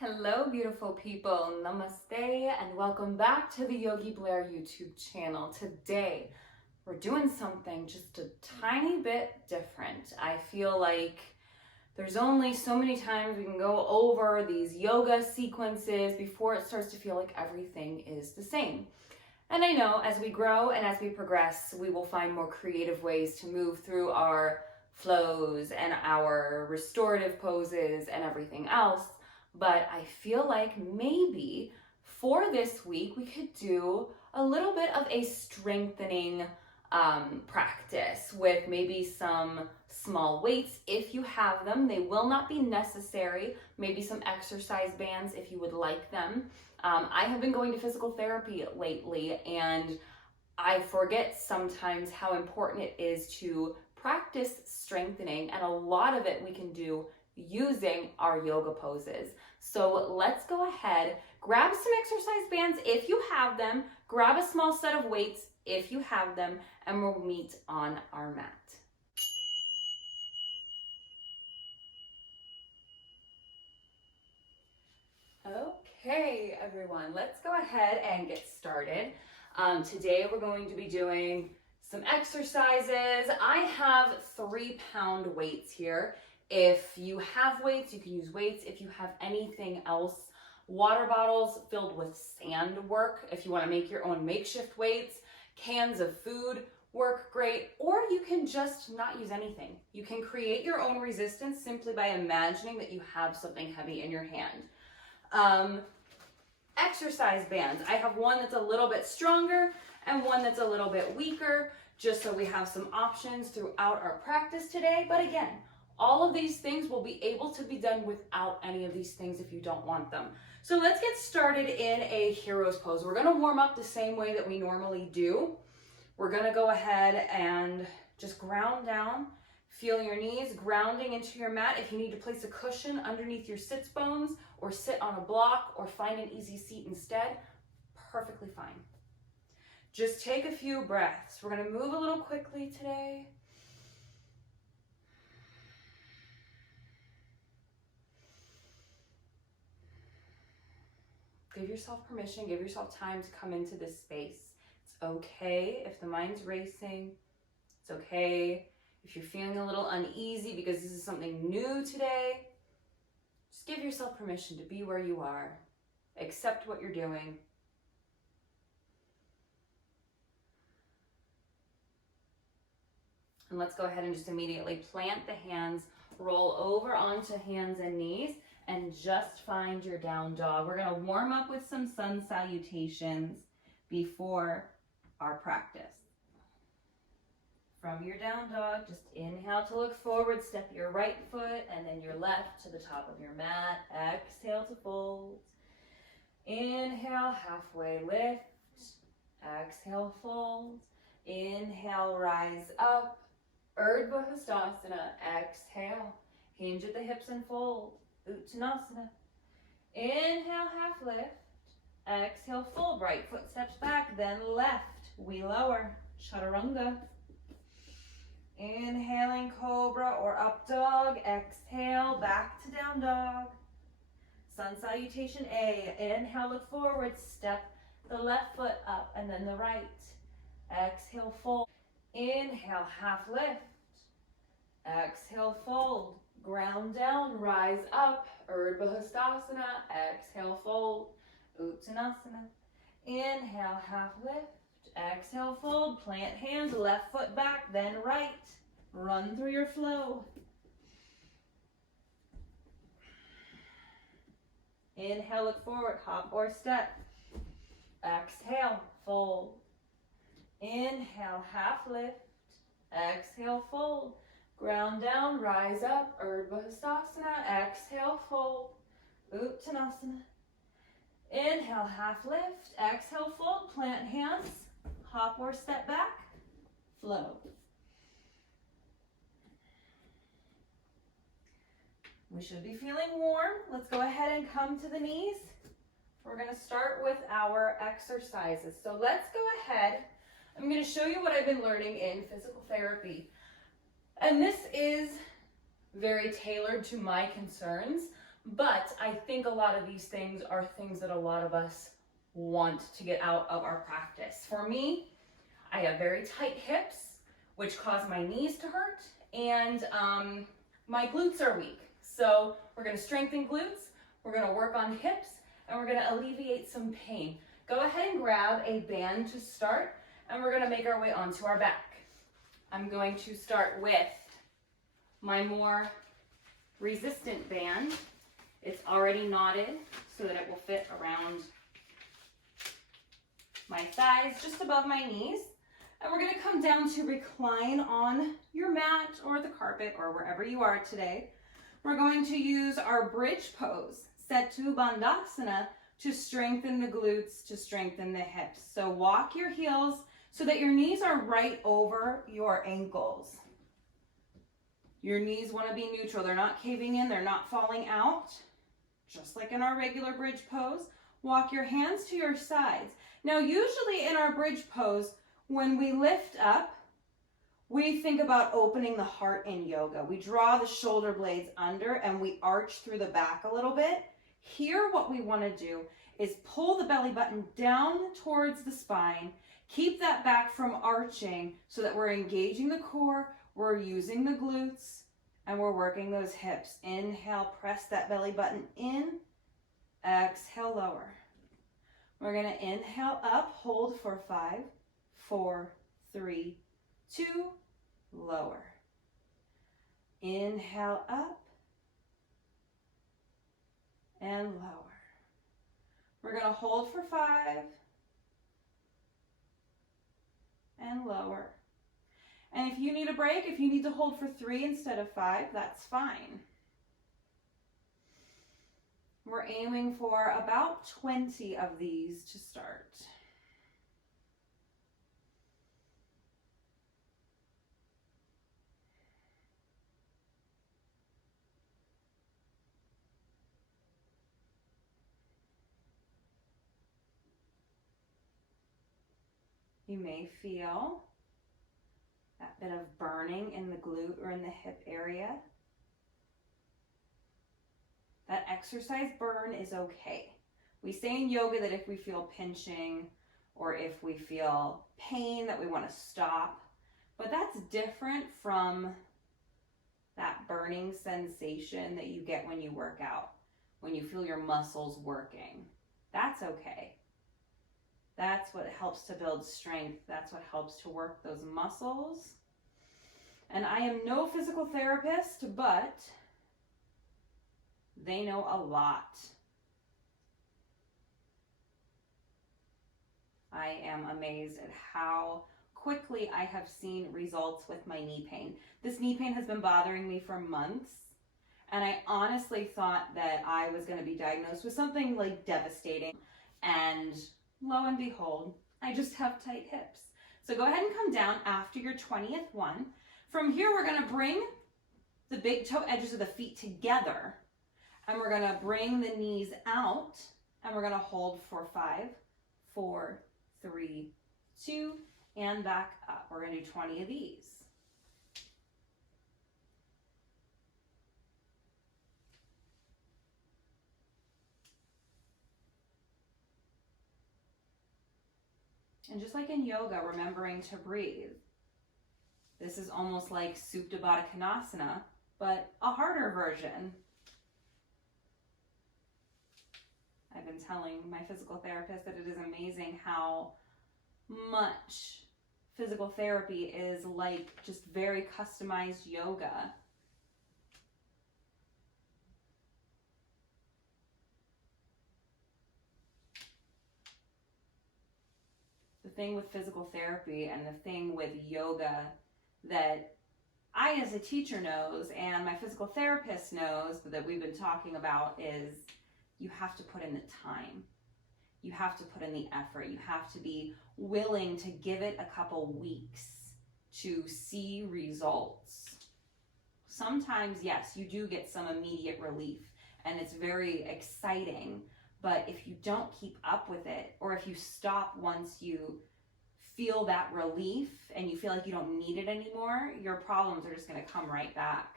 Hello, beautiful people. Namaste, and welcome back to the Yogi Blair YouTube channel. Today, we're doing something just a tiny bit different. I feel like there's only so many times we can go over these yoga sequences before it starts to feel like everything is the same. And I know as we grow and as we progress, we will find more creative ways to move through our flows and our restorative poses and everything else. But I feel like maybe for this week, we could do a little bit of a strengthening practice with maybe some small weights if you have them. They will not be necessary. Maybe some exercise bands if you would like them. I have been going to physical therapy lately, and I forget sometimes how important it is to practice strengthening, and a lot of it we can do using our yoga poses. So let's go ahead, grab some exercise bands if you have them, grab a small set of weights if you have them, and we'll meet on our mat. Okay, everyone, let's go ahead and get started. Today we're going to be doing some exercises. I have 3-pound weights here. If you have weights, you can use weights. If you have anything else, water bottles filled with sand work. If you want to make your own makeshift weights, cans of food work great, or you can just not use anything. You can create your own resistance simply by imagining that you have something heavy in your hand. Exercise bands. I have one that's a little bit stronger and one that's a little bit weaker, just so we have some options throughout our practice today. But again, all of these things will be able to be done without any of these things if you don't want them. So let's get started in a hero's pose. We're gonna warm up the same way that we normally do. We're gonna go ahead and just ground down. Feel your knees grounding into your mat. If you need to place a cushion underneath your sits bones or sit on a block or find an easy seat instead, perfectly fine. Just take a few breaths. We're gonna move a little quickly today. Give yourself permission, give yourself time to come into this space. It's okay if the mind's racing. It's okay if you're feeling a little uneasy because this is something new today. Just give yourself permission to be where you are. Accept what you're doing. And let's go ahead and just immediately plant the hands, roll over onto hands and knees, and just find your down dog. We're gonna warm up with some sun salutations before our practice. From your down dog, just inhale to look forward, step your right foot and then your left to the top of your mat. Exhale to fold. Inhale, halfway lift. Exhale, fold. Inhale, rise up. Urdhva Hastasana. Exhale, hinge at the hips and fold. Uttanasana. Inhale, half lift. Exhale, fold. Right foot steps back, then left. We lower. Chaturanga. Inhaling cobra or up dog. Exhale, back to down dog. Sun salutation A. Inhale, look forward. Step the left foot up and then the right. Exhale, fold. Inhale, half lift. Exhale, fold. Ground down, rise up, Urdhva Hastasana. Exhale, fold, Uttanasana. Inhale, half lift. Exhale, fold, plant hands, left foot back, then right. Run through your flow. Inhale, look forward, hop or step. Exhale, fold. Inhale, half lift. Exhale, fold. Ground down, rise up, Urdhva Hastasana. Exhale, fold, Uttanasana. Inhale, half lift. Exhale, fold, plant hands, hop or step back, flow. We should be feeling warm. Let's go ahead and come to the knees. We're gonna start with our exercises. So let's go ahead. I'm gonna show you what I've been learning in physical therapy. And this is very tailored to my concerns. But I think a lot of these things are things that a lot of us want to get out of our practice. For me, I have very tight hips, which cause my knees to hurt, and my glutes are weak. So we're gonna strengthen glutes, we're gonna work on hips, and we're gonna alleviate some pain. Go ahead and grab a band to start, and we're gonna make our way onto our back. I'm going to start with my more resistant band. It's already knotted so that it will fit around my thighs, just above my knees. And we're gonna come down to recline on your mat or the carpet or wherever you are today. We're going to use our bridge pose, Setu Bandhasana, to strengthen the glutes, to strengthen the hips. So walk your heels so that your knees are right over your ankles. Your knees want to be neutral. They're not caving in, they're not falling out. Just like in our regular bridge pose, walk your hands to your sides. Now, usually in our bridge pose, when we lift up, we think about opening the heart in yoga. We draw the shoulder blades under and we arch through the back a little bit. Here, what we want to do is pull the belly button down towards the spine, keep that back from arching so that we're engaging the core, we're using the glutes, and we're working those hips. Inhale, press that belly button in. Exhale, lower. We're going to inhale up, hold for 5, 4, 3, 2, lower. Inhale up and lower. We're going to hold for 5 and lower. And if you need a break, if you need to hold for 3 instead of 5, that's fine. We're aiming for about 20 of these to start. You may feel that bit of burning in the glute or in the hip area. That exercise burn is okay. We say in yoga that if we feel pinching or if we feel pain that we want to stop, but that's different from that burning sensation that you get when you work out, when you feel your muscles working. That's okay. That's what helps to build strength. That's what helps to work those muscles. And I am no physical therapist, but they know a lot. I am amazed at how quickly I have seen results with my knee pain. This knee pain has been bothering me for months, and I honestly thought that I was going to be diagnosed with something like devastating, and lo and behold, I just have tight hips. So go ahead and come down after your 20th one. From here, we're going to bring the big toe edges of the feet together, and we're going to bring the knees out, and we're going to hold for 5, 4, 3, 2, and back up. We're going to do 20 of these. And just like in yoga, remembering to breathe. This is almost like Supta Baddha Konasana, but a harder version. I've been telling my physical therapist that it is amazing how much physical therapy is like just very customized yoga. The thing with physical therapy and the thing with yoga that I as a teacher knows and my physical therapist knows, but that we've been talking about, is you have to put in the time. You have to put in the effort. You have to be willing to give it a couple weeks to see results. Sometimes, yes, you do get some immediate relief and it's very exciting, but if you don't keep up with it, or if you stop once you feel that relief and you feel like you don't need it anymore, your problems are just going to come right back.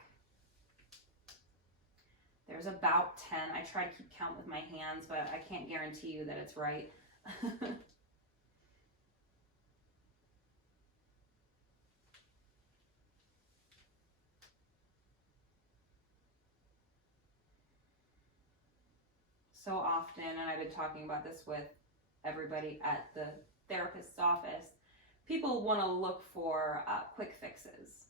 There's about 10. I try to keep count with my hands, but I can't guarantee you that it's right. So often, and I've been talking about this with everybody at the therapist's office, people want to look for quick fixes.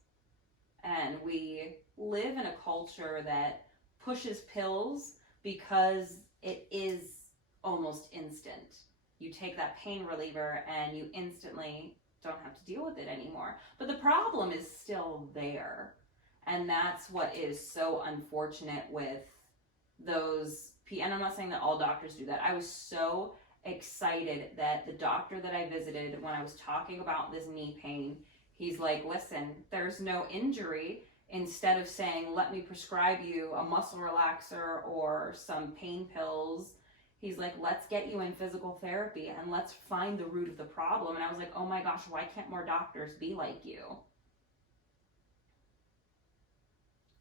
And we live in a culture that pushes pills because it is almost instant. You take that pain reliever and you instantly don't have to deal with it anymore. But the problem is still there. And that's what is so unfortunate with those, and I'm not saying that all doctors do that. I was so excited that the doctor that I visited, when I was talking about this knee pain, he's like, listen, there's no injury. Instead of saying, let me prescribe you a muscle relaxer or some pain pills, he's like, let's get you in physical therapy and let's find the root of the problem. And I was like, oh my gosh, why can't more doctors be like you?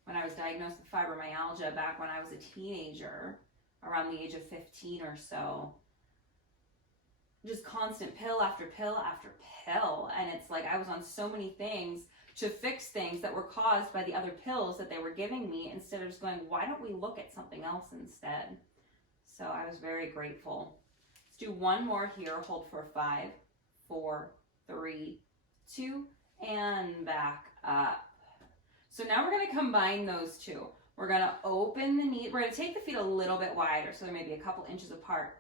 When I was diagnosed with fibromyalgia back when I was a teenager, around the age of 15 or so, just constant pill after pill after pill. And it's like I was on so many things to fix things that were caused by the other pills that they were giving me, instead of just going, why don't we look at something else instead? So I was very grateful. Let's do one more here. Hold for 5, 4, 3, 2, and back up. So now we're going to combine those two. We're going to open the knee. We're going to take the feet a little bit wider, so they're maybe a couple inches apart.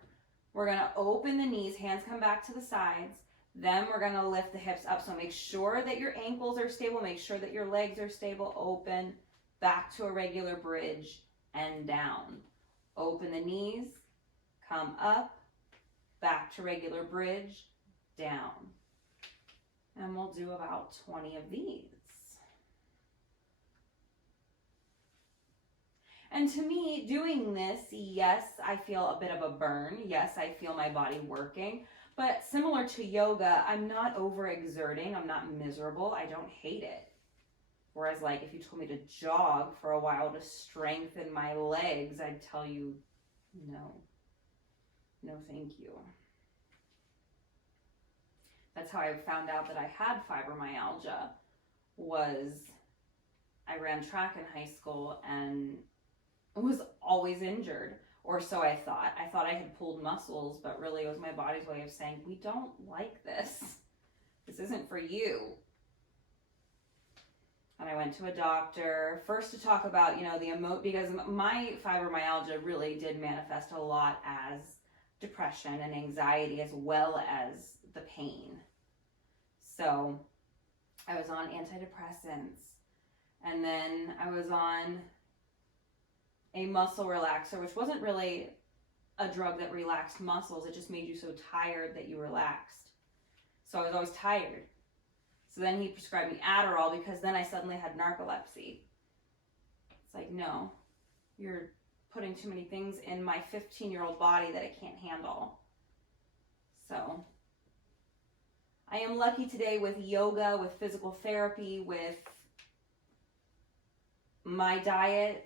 We're going to open the knees, hands come back to the sides. Then we're going to lift the hips up. So make sure that your ankles are stable. Make sure that your legs are stable. Open, back to a regular bridge, and down. Open the knees, come up, back to regular bridge, down. And we'll do about 20 of these. And to me, doing this, yes, I feel a bit of a burn. Yes, I feel my body working. But similar to yoga, I'm not overexerting. I'm not miserable. I don't hate it. Whereas, like, if you told me to jog for a while to strengthen my legs, I'd tell you, no. No, thank you. That's how I found out that I had fibromyalgia. Was I ran track in high school and was always injured, or so I thought. I thought I had pulled muscles, but really it was my body's way of saying, we don't like this. This isn't for you. And I went to a doctor first to talk about, because my fibromyalgia really did manifest a lot as depression and anxiety, as well as the pain. So I was on antidepressants, and then I was on a muscle relaxer, which wasn't really a drug that relaxed muscles. It just made you so tired that you relaxed. So I was always tired. So then he prescribed me Adderall, because then I suddenly had narcolepsy. It's like, no, you're putting too many things in my 15-year-old body that I can't handle. So I am lucky today with yoga, with physical therapy, with my diet.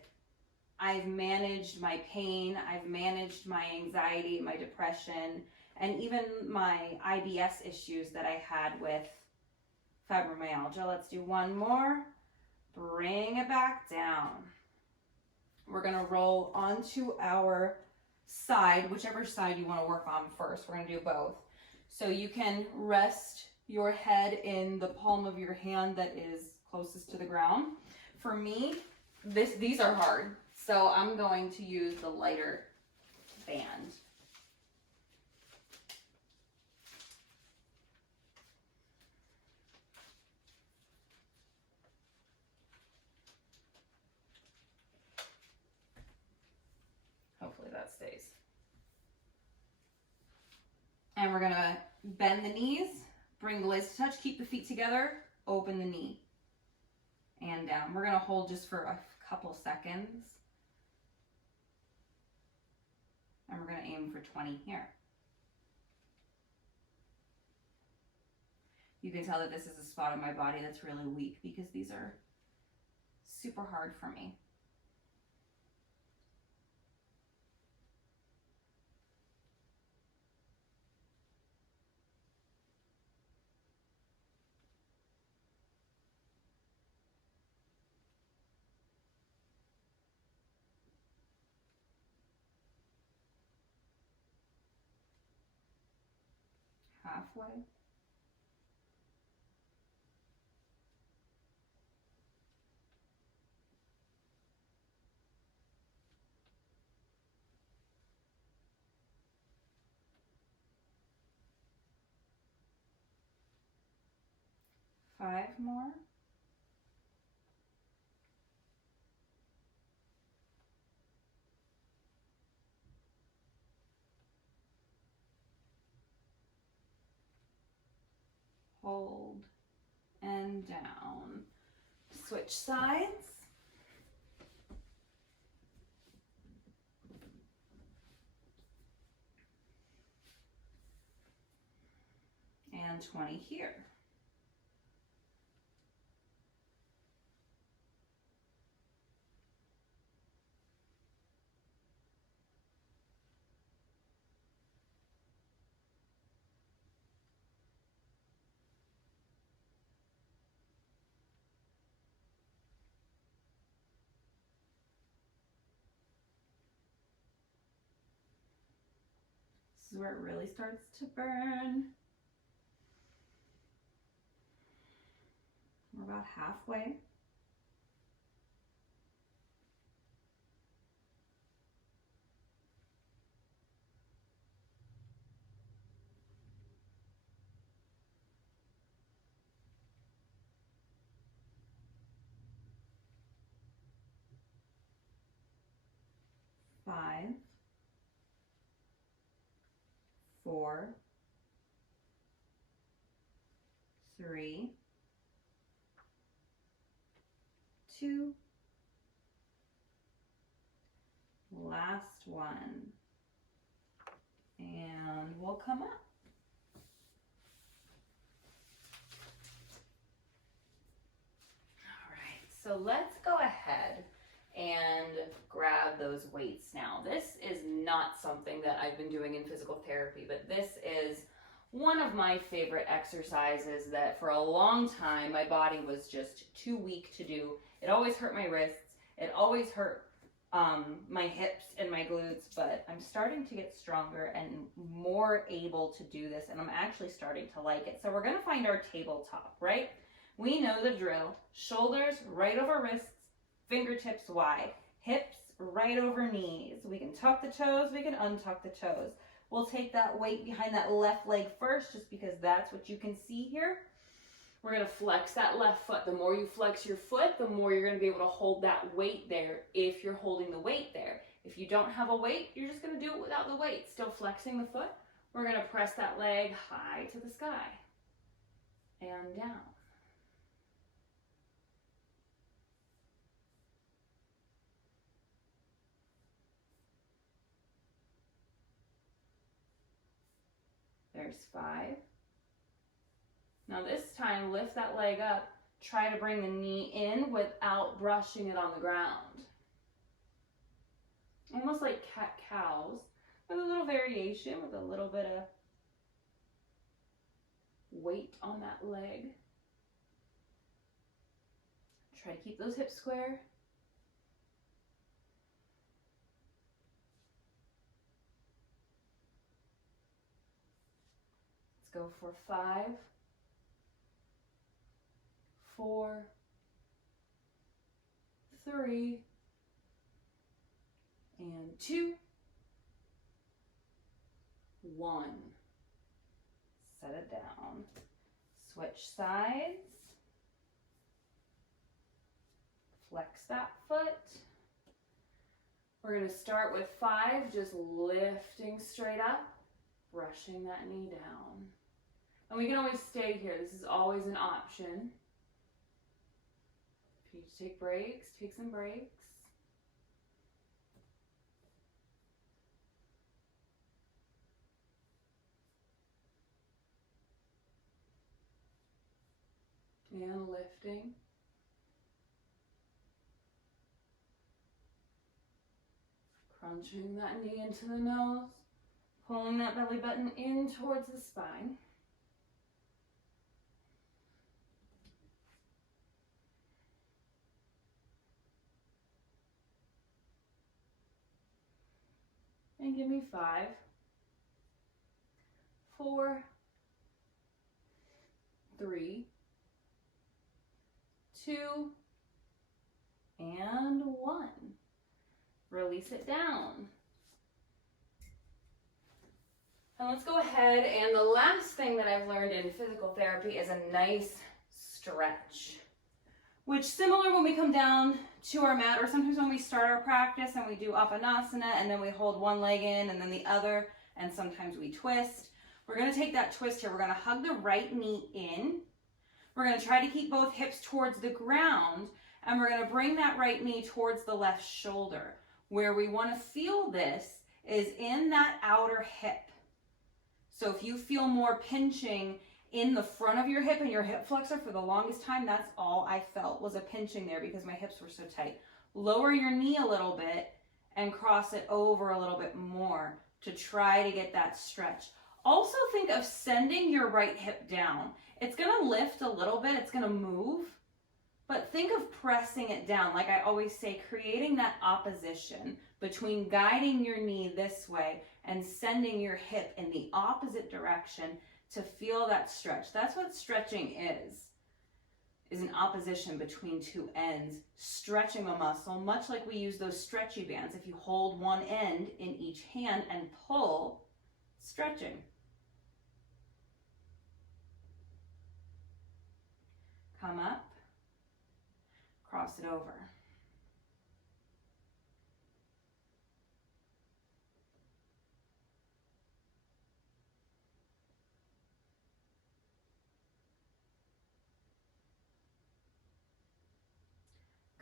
I've managed my pain, I've managed my anxiety, my depression, and even my IBS issues that I had with fibromyalgia. Let's do one more. Bring it back down. We're going to roll onto our side, whichever side you want to work on first. We're going to do both. So you can rest your head in the palm of your hand that is closest to the ground. For me, these are hard. So I'm going to use the lighter band. Hopefully that stays. And we're gonna bend the knees, bring the legs to touch, keep the feet together, open the knee, and down. We're gonna hold just for a couple seconds. And we're going to aim for 20 here. You can tell that this is a spot in my body that's really weak, because these are super hard for me. halfway. Five more. Hold and down. Switch sides. And 20 here. This is where it really starts to burn. We're about halfway. Five, 4, 3, 2, last one, and we'll come up. All right, so let's go ahead and grab those weights now. This is not something that I've been doing in physical therapy, but this is one of my favorite exercises that for a long time my body was just too weak to do. It always hurt my wrists, it always hurt my hips and my glutes, but I'm starting to get stronger and more able to do this, and I'm actually starting to like it. So we're gonna find our tabletop, right? We know the drill. Shoulders right over wrists, fingertips wide, hips right over knees. We can tuck the toes, we can untuck the toes. We'll take that weight behind that left leg first, just because that's what you can see here. We're gonna flex that left foot. The more you flex your foot, the more you're gonna be able to hold that weight there if you're holding the weight there. If you don't have a weight, you're just gonna do it without the weight. Still flexing the foot. We're gonna press that leg high to the sky and down. There's 5. Now this time, lift that leg up. Try to bring the knee in without brushing it on the ground. Almost like cat-cows, with a little variation, with a little bit of weight on that leg. Try to keep those hips square. Let's go for 5, 4, 3, and 2, 1. Set it down. Switch sides. Flex that foot. We're going to start with 5, just lifting straight up, brushing that knee down. And we can always stay here. This is always an option. If you need to take breaks, take some breaks. And lifting. Crunching that knee into the nose. Pulling that belly button in towards the spine. And give me 5, 4, 3, 2, and 1. Release it down. And let's go ahead, and the last thing that I've learned in physical therapy is a nice stretch, which similar when we come down to our mat, or sometimes when we start our practice and we do Apanasana and then we hold one leg in and then the other, and sometimes we twist. We're going to take that twist here. We're going to hug the right knee in. We're going to try to keep both hips towards the ground, and we're going to bring that right knee towards the left shoulder. Where we want to feel this is in that outer hip. So if you feel more pinching in the front of your hip and your hip flexor, for the longest time, that's all I felt was a pinching there because my hips were so tight. Lower your knee a little bit and cross it over a little bit more to try to get that stretch. Also think of sending your right hip down. It's going to lift a little bit, it's going to move, but think of pressing it down. Like I always say, creating that opposition between guiding your knee this way and sending your hip in the opposite direction to feel that stretch. That's what stretching is an opposition between two ends, stretching a muscle, much like we use those stretchy bands. If you hold one end in each hand and pull, stretching. Come up, cross it over.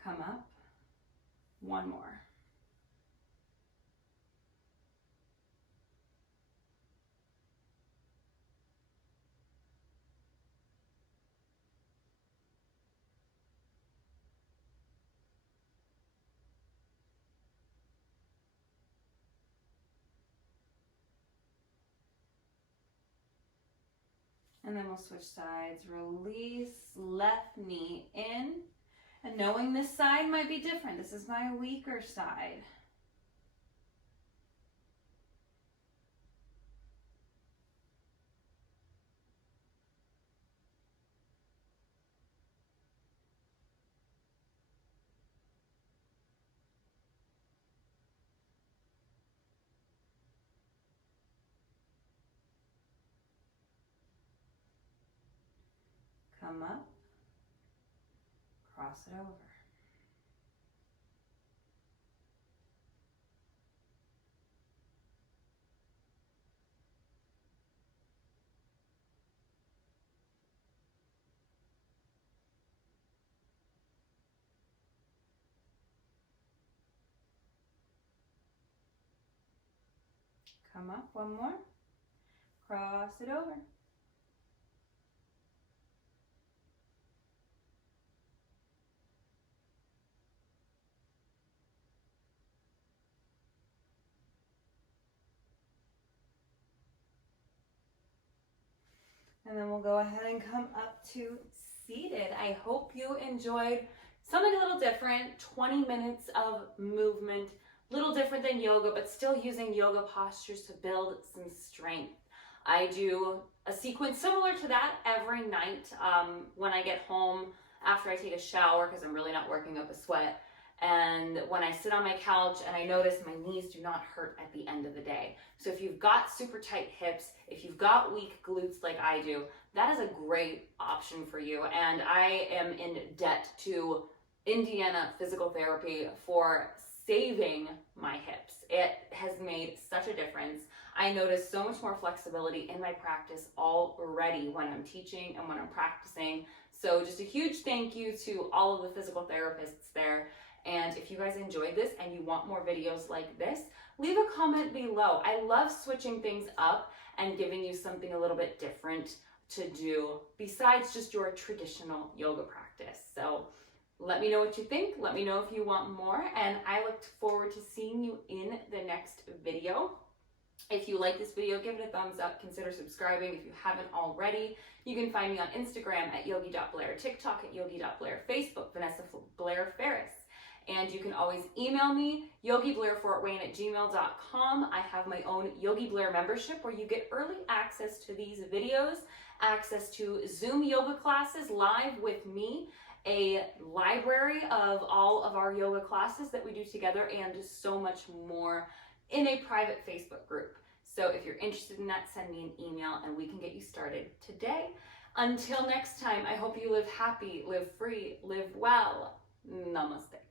Come up, one more. And then we'll switch sides. Release, left knee in. And knowing this side might be different. This is my weaker side. Come up, cross it over. Come up, one more, cross it over. And then we'll go ahead and come up to seated. I hope you enjoyed something a little different, 20 minutes of movement, little different than yoga, but still using yoga postures to build some strength. I do a sequence similar to that every night when I get home after I take a shower, because I'm really not working up a sweat. And when I sit on my couch and I notice my knees do not hurt at the end of the day. So if you've got super tight hips, if you've got weak glutes like I do, that is a great option for you. And I am in debt to Indiana Physical Therapy for saving my hips. It has made such a difference. I notice so much more flexibility in my practice already when I'm teaching and when I'm practicing. So just a huge thank you to all of the physical therapists there. And if you guys enjoyed this and you want more videos like this, leave a comment below. I love switching things up and giving you something a little bit different to do besides just your traditional yoga practice. So let me know what you think. Let me know if you want more. And I look forward to seeing you in the next video. If you like this video, give it a thumbs up. Consider subscribing if you haven't already. You can find me on Instagram at yogi.blair, TikTok at yogi.blair, Facebook, Vanessa Blair Ferris. And you can always email me, yogiblairfortwayne@gmail.com. I have my own Yogi Blair membership where you get early access to these videos, access to Zoom yoga classes live with me, a library of all of our yoga classes that we do together, and so much more in a private Facebook group. So if you're interested in that, send me an email and we can get you started today. Until next time, I hope you live happy, live free, live well. Namaste.